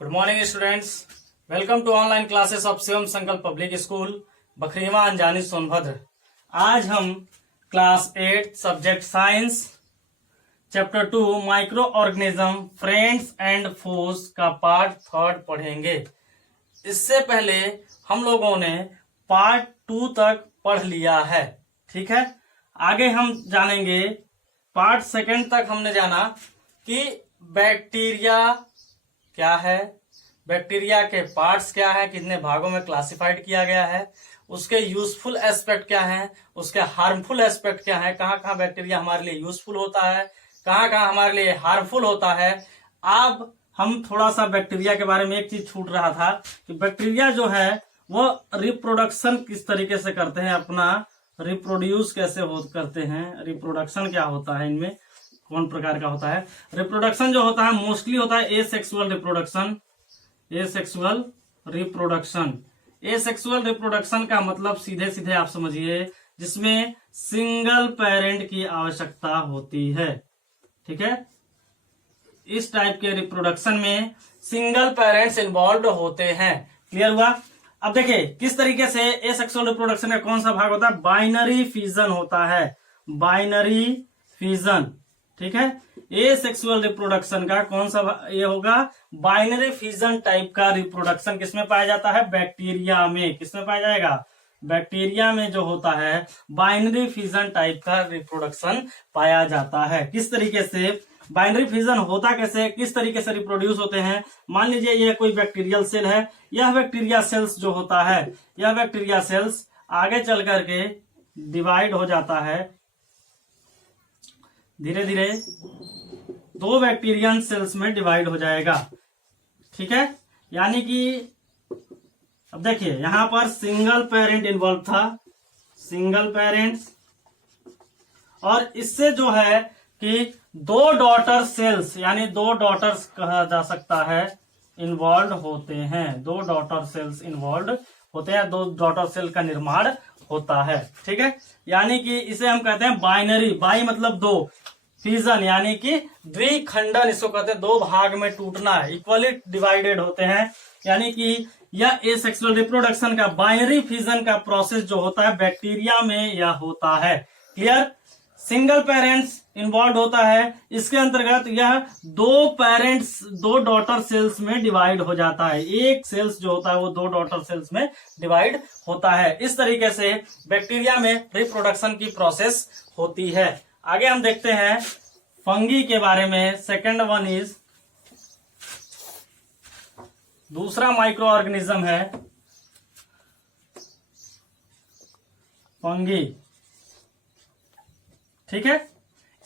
Good morning students, welcome to online classes of Shivam Sankalp public school Bakhariwa Anjani Sonbhadra. आज हम class 8 subject science chapter 2 micro organism friends and foes का part 3 पढ़ेंगे। इससे पहले हम लोगों ने पार्ट 2 तक पढ़ लिया है, ठीक है। आगे हम जानेंगे पार्ट 2 तक। हमने जाना कि बैक्टीरिया क्या है, बैक्टीरिया के पार्ट्स क्या है, कितने भागों में क्लासिफाइड किया गया है, उसके यूजफुल एस्पेक्ट क्या है, उसके हार्मफुल एस्पेक्ट क्या है, कहाँ कहाँ बैक्टीरिया हमारे लिए यूजफुल होता है, कहाँ कहाँ हमारे लिए हार्मफुल होता है। अब हम थोड़ा सा बैक्टीरिया के बारे में एक चीज छूट रहा था कि बैक्टीरिया जो है वो रिप्रोडक्शन किस तरीके से करते हैं, अपना रिप्रोड्यूस कैसे करते हैं, रिप्रोडक्शन क्या होता है, इनमें कौन प्रकार का होता है। रिप्रोडक्शन जो होता है मोस्टली होता है asexual reproduction. Asexual reproduction, asexual reproduction का मतलब सीधे सीधे आप समझिए जिसमें सिंगल पेरेंट की आवश्यकता होती है, ठीक है। इस टाइप के रिप्रोडक्शन में सिंगल पेरेंट्स इन्वॉल्व होते हैं। क्लियर हुआ। अब देखिए किस तरीके से एसेक्सुअल रिप्रोडक्शन का कौन सा भाग होता है, बाइनरी फिजन होता है, बाइनरी फिजन, ठीक है। एसेक्सुअल रिप्रोडक्शन का कौन सा ये होगा, बाइनरी फिजन टाइप का रिप्रोडक्शन किसमें पाया जाता है, बैक्टीरिया में। किसमें पाया जाएगा, बैक्टीरिया में जो होता है बाइनरी फिजन टाइप का रिप्रोडक्शन पाया जाता है। किस तरीके से बाइनरी फिजन होता, कैसे, किस तरीके से रिप्रोड्यूस होते हैं। मान लीजिए यह कोई बैक्टीरियल सेल है, यह बैक्टीरिया सेल्स जो होता है, यह बैक्टीरिया सेल्स आगे चल करके डिवाइड हो जाता है धीरे धीरे, 2 बैक्टीरियन सेल्स में डिवाइड हो जाएगा, ठीक है। यानी कि अब देखिए यहां पर सिंगल पेरेंट इन्वॉल्व था, सिंगल पेरेंट्स, और इससे जो है कि 2 डॉटर सेल्स, यानी 2 डॉटर्स कहा जा सकता है, इन्वॉल्व होते हैं। 2 डॉटर सेल्स इन्वॉल्व होते हैं, 2 डॉटर सेल का निर्माण होता है, ठीक है। यानी कि इसे हम कहते हैं बाइनरी, बाई मतलब 2, फिजन यानी कि द्विखंडन, इसको कहते हैं 2 भाग में टूटना, इक्वली डिवाइडेड होते हैं। यानी कि यह एसेक्सुअल रिप्रोडक्शन का बाइनरी फिजन का प्रोसेस जो होता है बैक्टीरिया में यह होता है। क्लियर। सिंगल पेरेंट्स इन्वॉल्व होता है, इसके अंतर्गत यह 2 डॉटर सेल्स में डिवाइड हो जाता है। एक सेल्स जो होता है वो 2 डॉटर सेल्स में डिवाइड होता है। इस तरीके से बैक्टीरिया में रिप्रोडक्शन की प्रोसेस होती है। आगे हम देखते हैं फंगी के बारे में। सेकंड वन इज, दूसरा माइक्रो ऑर्गेनिज्म है फंगी, ठीक है।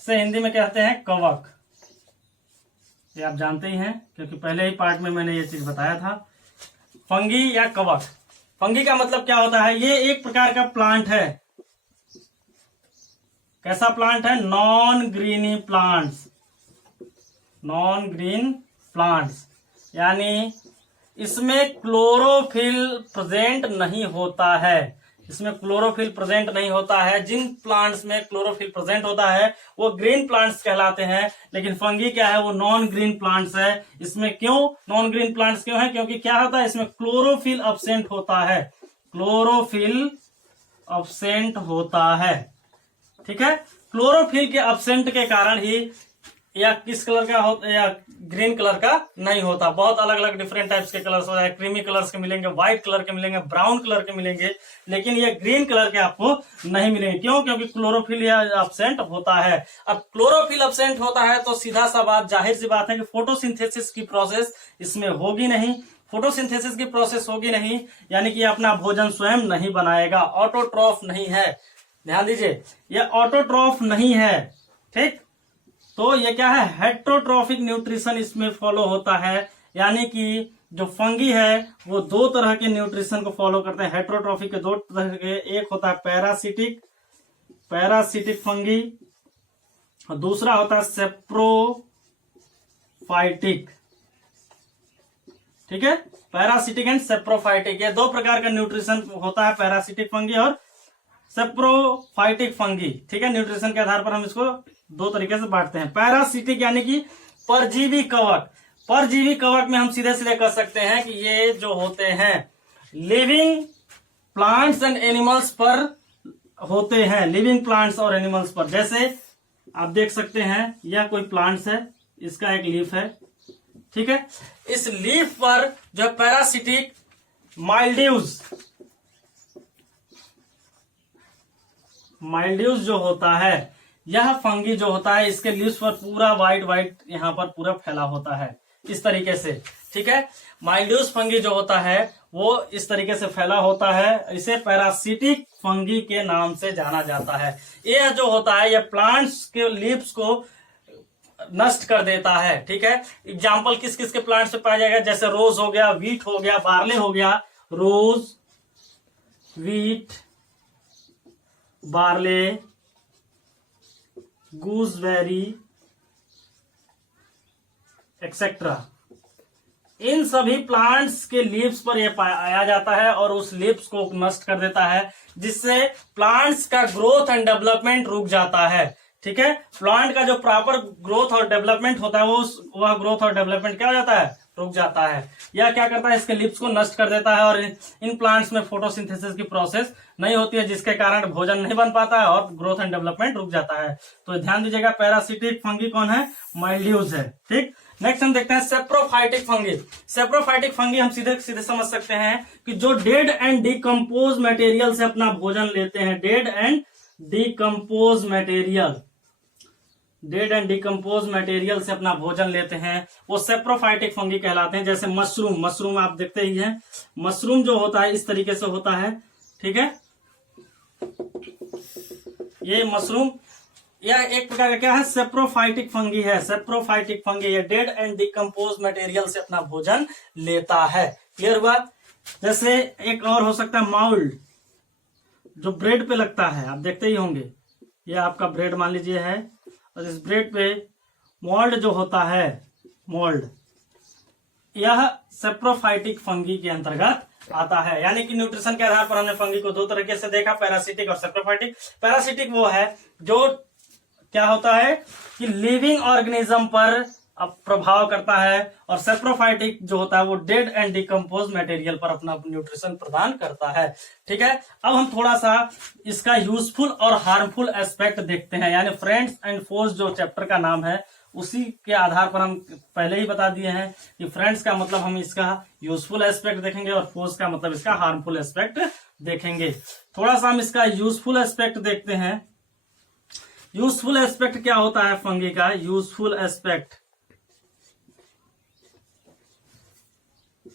इसे हिंदी में कहते हैं कवक। ये आप जानते ही हैं क्योंकि पहले ही पार्ट में मैंने ये चीज बताया था। फंगी या कवक, फंगी का मतलब क्या होता है, ये एक प्रकार का प्लांट है। कैसा प्लांट है, non greeny plants, non green plants, यानी इसमें क्लोरोफिल प्रेजेंट नहीं होता है, इसमें क्लोरोफिल प्रेजेंट नहीं होता है। जिन प्लांट्स में क्लोरोफिल प्रेजेंट होता है वो ग्रीन प्लांट्स कहलाते हैं, लेकिन फंगी क्या है, वो नॉन ग्रीन प्लांट्स है। इसमें क्यों नॉन ग्रीन प्लांट्स क्यों है, क्योंकि क्या होता है, इसमें क्लोरोफिल अब्सेंट होता है, क्लोरोफिल अब्सेंट होता है, ठीक है। क्लोरोफिल के अब्सेंट के कारण ही या किस कलर का होता है, या ग्रीन कलर का नहीं होता। बहुत अलग अलग डिफरेंट टाइप्स के कलर्स होते हैं, क्रीमी कलर्स के मिलेंगे, व्हाइट कलर के मिलेंगे, ब्राउन कलर के मिलेंगे, लेकिन ये ग्रीन कलर के आपको नहीं मिलेंगे। क्यों, क्योंकि क्लोरोफिल अब्सेंट होता है। अब क्लोरोफिल अब्सेंट होता है तो सीधा सा बात, जाहिर सी बात है कि फोटोसिंथेसिस की प्रोसेस इसमें होगी नहीं। फोटोसिंथेसिस की प्रोसेस होगी नहीं यानी कि अपना भोजन स्वयं नहीं बनाएगा, ऑटोट्रॉफ नहीं है। ध्यान दीजिए, ये ऑटोट्रॉफ नहीं है, ठीक। तो ये क्या है, हेट्रोट्रॉफिक न्यूट्रिशन इसमें फॉलो होता है। यानी कि जो फंगी है वो 2 तरह के न्यूट्रिशन को फॉलो करते हैं। हेट्रोट्रॉफिक के 2 तरह के, एक होता है पैरासिटिक, पैरासिटिक फंगी, और दूसरा होता है सेप्रोफाइटिक, ठीक है। पैरासिटिक एंड सेप्रोफाइटिक, ये 2 प्रकार का न्यूट्रिशन होता है, पैरासिटिक फंगी और सेप्रोफाइटिक फंगी, ठीक है। न्यूट्रिशन के आधार पर हम इसको 2 तरीके से बांटते हैं। पैरासिटिक यानी कि परजीवी कवक, परजीवी कवक में हम सीधे सीधे कह सकते हैं कि ये जो होते हैं लिविंग प्लांट्स एंड एनिमल्स पर होते हैं, लिविंग प्लांट्स और एनिमल्स पर। जैसे आप देख सकते हैं यह कोई प्लांट्स है, इसका एक लीफ है, ठीक है। इस लीफ पर जो पैरासिटिक माइल्ड्यूज जो होता है, यह फंगी जो होता है इसके लीव्स पर पूरा व्हाइट यहां पर पूरा फैला होता है इस तरीके से, ठीक है। माइल्ड्यूज फंगी जो होता है वो इस तरीके से फैला होता है, इसे पैरासिटिक फंगी के नाम से जाना जाता है। यह जो होता है यह प्लांट्स के लीव्स को नष्ट कर देता है, ठीक है। एग्जाम्पल किस किस के प्लांट से पाया जाएगा, जैसे रोज हो गया, वीट हो गया, बार्ले हो गया, रोज, वीट, बार्ले, गूसबेरी एक्सेट्रा। इन सभी प्लांट्स के लीव्स पर यह पाया जाता है और उस लीव्स को नष्ट कर देता है, जिससे प्लांट्स का ग्रोथ एंड डेवलपमेंट रुक जाता है, ठीक है। प्लांट का जो प्रॉपर ग्रोथ और डेवलपमेंट होता है वह ग्रोथ और डेवलपमेंट क्या हो जाता है, रुक जाता है। यह क्या करता है, इसके लीव्स को नष्ट कर देता है और इन प्लांट्स में फोटोसिंथेसिस की प्रोसेस नहीं होती है, जिसके कारण भोजन नहीं बन पाता है और ग्रोथ एंड डेवलपमेंट रुक जाता है। तो ध्यान दीजिएगा, पैरासिटिक फंगी कौन है, माइल्ड्यूज है, ठीक। नेक्स्ट हम देखते हैं सेप्रोफाइटिक फंगी। सेप्रोफाइटिक फंगी हम सीधे सीधे समझ सकते हैं कि जो डेड एंड डिकम्पोज मटेरियल से अपना भोजन लेते हैं, डेड एंड डिकम्पोज मटेरियल से अपना भोजन लेते हैं, वो सेप्रोफाइटिक फंगी कहलाते हैं। जैसे मशरूम आप देखते ही हैं, मशरूम जो होता है इस तरीके से होता है, ठीक है। ये मशरूम यह एक प्रकार का क्या है, सेप्रोफाइटिक फंगी है। सेप्रोफाइटिक फंगी ये डेड एंड डिकम्पोज मटेरियल से अपना भोजन लेता है। क्लियर हुआ। जैसे एक और हो सकता है माउल्ड, जो ब्रेड पे लगता है, आप देखते ही होंगे, ये आपका ब्रेड मान लीजिए है और इस ब्रेड पे मोल्ड जो होता है, मोल्ड, यह सेप्रोफाइटिक फंगी के अंतर्गत आता है। यानी कि न्यूट्रिशन के आधार पर हमने फंगी को दो तरीके से देखा, पैरासिटिक और सेप्रोफाइटिक। पैरासिटिक वो है जो क्या होता है कि लिविंग ऑर्गेनिज्म पर प्रभाव करता है, और सेप्रोफाइटिक जो होता है वो डेड एंड डिकम्पोज मटेरियल पर अपना न्यूट्रिशन प्रदान करता है, ठीक है। अब हम थोड़ा सा इसका यूजफुल और हार्मफुल एस्पेक्ट देखते हैं। यानी फ्रेंड्स एंड फोर्स जो चैप्टर का नाम है, उसी के आधार पर हम पहले ही बता दिए हैं कि फ्रेंड्स का मतलब हम इसका यूजफुल एस्पेक्ट देखेंगे और फोर्स का मतलब इसका हार्मफुल एस्पेक्ट देखेंगे। थोड़ा सा हम इसका यूजफुल एस्पेक्ट देखते हैं। यूजफुल एस्पेक्ट क्या होता है फंगी का, यूजफुल एस्पेक्ट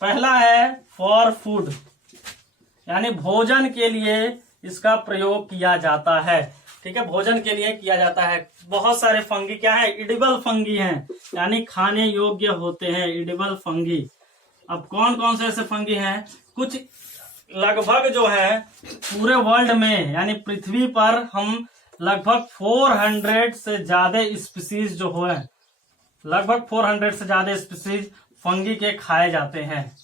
पहला है फॉर फूड, यानी भोजन के लिए इसका प्रयोग किया जाता है, ठीक है। भोजन के लिए किया जाता है। बहुत सारे फंगी क्या है, इडिबल फंगी हैं, यानी खाने योग्य होते हैं, इडिबल फंगी। अब कौन कौन से ऐसे फंगी हैं, कुछ लगभग जो है पूरे वर्ल्ड में, यानी पृथ्वी पर हम लगभग 400 से ज्यादा स्पीसीज जो हुए, लगभग 400 से ज्यादा स्पीसीज फंगी के खाए जाते हैं।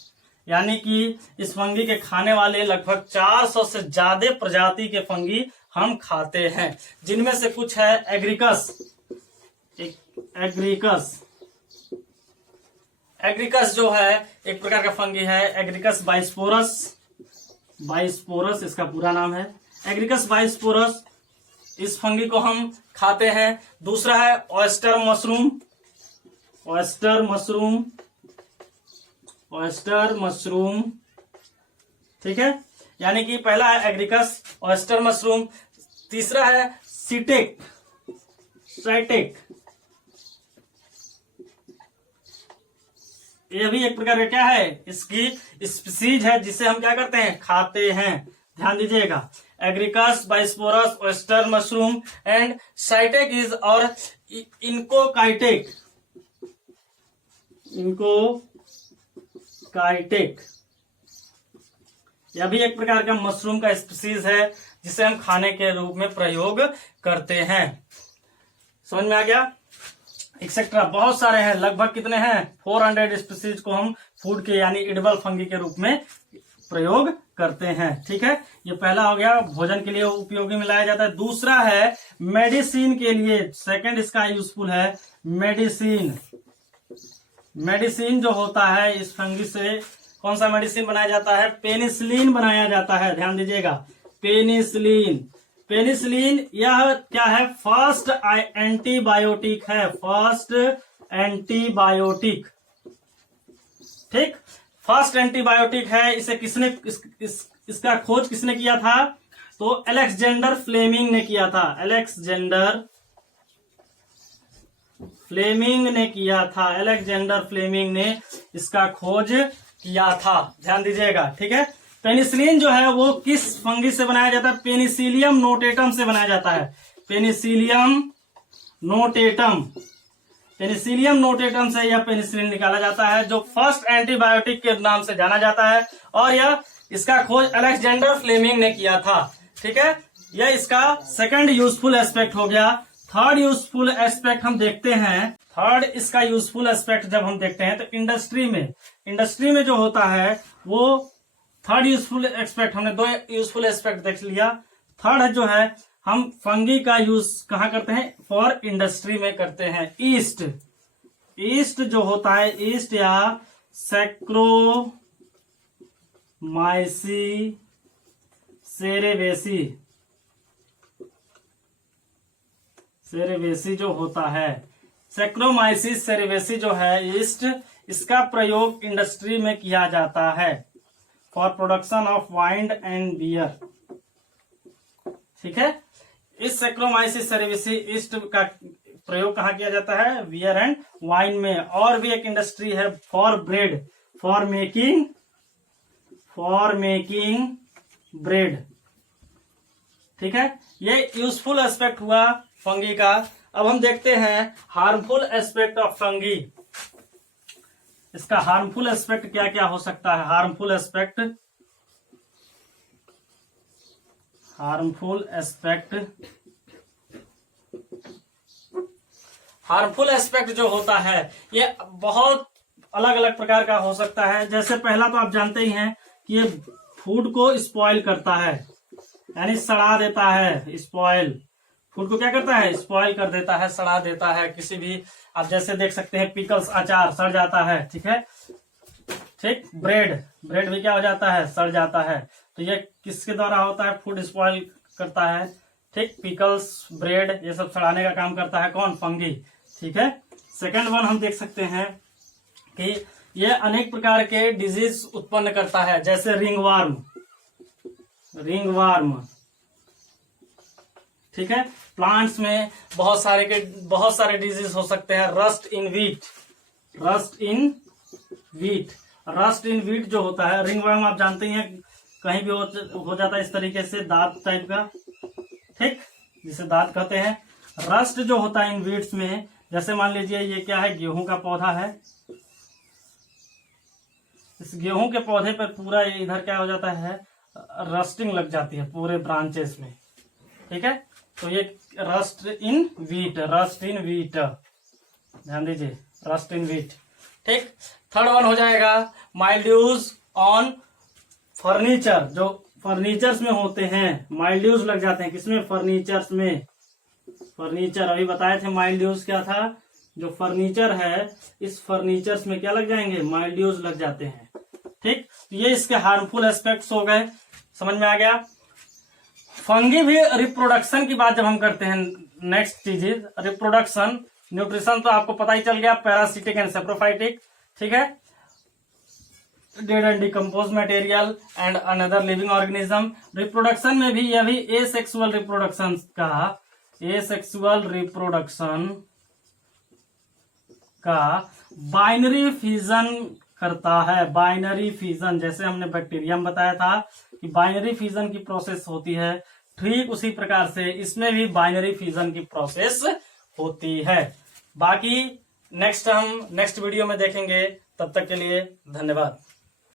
यानी कि इस फंगी के खाने वाले लगभग 400 से ज्यादा प्रजाति के फंगी हम खाते हैं, जिनमें से कुछ है एग्रीकस जो है एक प्रकार का फंगी है, एग्रीकस बाइस्पोरस इसका पूरा नाम है, एग्रीकस बाइस्पोरस। इस फंगी को हम खाते हैं। दूसरा है ऑयस्टर मशरूम, ठीक है। यानी कि पहला है एग्रीकस, ऑयस्टर मशरूम। तीसरा है साइटेक, यह भी एक प्रकार का क्या है, इसकी स्पीसीज है जिसे हम क्या करते हैं, खाते हैं। ध्यान दीजिएगा, Agaricus, bisporus, oyster mushroom and साइटेक इज और इनकोकाइटेक, यह भी एक प्रकार का मशरूम का स्पीसीज है जिसे हम खाने के रूप में प्रयोग करते हैं। समझ में आ गया। एक्सेट्रा बहुत सारे हैं, लगभग कितने हैं, 400 स्पीसीज को हम फूड के यानी एडिबल फंगी के रूप में प्रयोग करते हैं, ठीक है। ये पहला हो गया, भोजन के लिए उपयोगी में लाया जाता है। दूसरा है मेडिसिन के लिए, सेकंड इसका यूजफुल है मेडिसिन जो होता है इस फंगी से कौन सा मेडिसिन बनाया जाता है? पेनिसिलिन बनाया जाता है। ध्यान दीजिएगा, पेनिसिलिन। पेनिसिलिन यह क्या है? फर्स्ट एंटीबायोटिक है, फर्स्ट एंटीबायोटिक। ठीक, फर्स्ट एंटीबायोटिक है। इसे किसने इसका खोज किसने किया था? तो अलेक्जेंडर फ्लेमिंग ने किया था। अलेक्जेंडर फ्लेमिंग ने किया था। अलेक्जेंडर फ्लेमिंग ने इसका खोज किया था। ध्यान दीजिएगा, ठीक है। पेनिसिलिन जो है वो किस फंगी से बनाया जाता है? पेनिसिलियम नोटेटम से बनाया जाता है। पेनिसिलियम नोटेटम, पेनिसिलियम नोटेटम से यह पेनिसिलिन निकाला जाता है, जो फर्स्ट एंटीबायोटिक के नाम से जाना जाता है। और यह इसका खोज अलेक्जेंडर फ्लेमिंग ने किया था। ठीक है, यह इसका सेकंड यूजफुल एस्पेक्ट हो गया। थर्ड यूजफुल एस्पेक्ट हम देखते हैं। थर्ड इसका यूजफुल एस्पेक्ट जब हम देखते हैं तो इंडस्ट्री में जो होता है वो थर्ड यूजफुल एस्पेक्ट, हमने 2 यूजफुल एस्पेक्ट देख लिया। थर्ड जो है हम फंगी का यूज कहाँ करते हैं? फॉर इंडस्ट्री में करते हैं। ईस्ट जो होता है, ईस्ट या सैक्रोमाइसी सेरेवेसी जो होता है, सैक्रोमाइसिस सेरेवेसी जो है ईस्ट, इसका प्रयोग इंडस्ट्री में किया जाता है for production of wine and beer. ठीक है, इस सैक्रोमाइसिस सेरेवेसी ईस्ट का प्रयोग कहाँ किया जाता है? बियर एंड वाइन में। और भी एक इंडस्ट्री है for bread, for making bread. ठीक है, ये यूजफुल एस्पेक्ट हुआ फंगी का। अब हम देखते हैं हार्मफुल एस्पेक्ट ऑफ फंगी। इसका हार्मफुल एस्पेक्ट क्या क्या हो सकता है? हार्मफुल एस्पेक्ट जो होता है ये बहुत अलग अलग प्रकार का हो सकता है। जैसे पहला तो आप जानते ही हैं कि ये फूड को स्पॉइल करता है, यानी सड़ा देता है। स्पॉइल, फूड को क्या करता है? स्पॉइल कर देता है, सड़ा देता है। किसी भी आप जैसे देख सकते हैं पिकल्स, अचार सड़ जाता है। ठीक है, ठीक। ब्रेड भी क्या हो जाता है? सड़ जाता है। तो ये किसके द्वारा होता है? फूड स्पॉइल करता है। ठीक, पिकल्स, ब्रेड, ये सब सड़ाने का काम करता है कौन? फंगी। ठीक है, सेकंड वन हम देख सकते हैं कि ये अनेक प्रकार के डिजीज उत्पन्न करता है, जैसे रिंगवर्म। ठीक है, प्लांट्स में बहुत सारे डिजीज हो सकते हैं। रस्ट इन वीट जो होता है, रिंगवर्म आप जानते ही हैं, कहीं भी हो जाता है इस तरीके से, दांत टाइप का। ठीक, जिसे दांत कहते हैं। रस्ट जो होता है इन वीट्स में, जैसे मान लीजिए ये क्या है? गेहूं का पौधा है। इस गेहूं के पौधे पर पूरा इधर क्या हो जाता है? रस्टिंग लग जाती है पूरे ब्रांचेस में। ठीक है, तो ये रस्ट इन वीट, ध्यान दीजिए, रस्ट इन वीट। ठीक, थर्ड वन हो जाएगा माइल्ड्यूज ऑन फर्नीचर। जो फर्नीचर्स में होते हैं माइल्ड्यूज लग जाते हैं। किसमें? फर्नीचर्स में। फर्नीचर अभी बताए थे माइल्ड्यूज क्या था। जो फर्नीचर है, इस फर्नीचर्स में क्या लग जाएंगे? माइल्ड्यूज लग जाते हैं। ठीक, तो ये इसके हार्मफुल एस्पेक्ट्स हो गए। समझ में आ गया? फंगी भी रिप्रोडक्शन की बात जब हम करते हैं, नेक्स्ट चीज रिप्रोडक्शन। न्यूट्रिशन तो आपको पता ही चल गया, पैरासिटिक एंड सेप्रोफाइटिक। ठीक है, dead and decompose material and another living organism. Reproduction में भी यह भी एसेक्सुअल रिप्रोडक्शन का बाइनरी फिजन करता है। बाइनरी फिजन, जैसे हमने बैक्टीरियम बताया था कि बाइनरी फिजन की प्रोसेस होती है, ठीक उसी प्रकार से इसमें भी बाइनरी फिजन की प्रोसेस होती है। बाकी नेक्स्ट वीडियो में देखेंगे। तब तक के लिए धन्यवाद।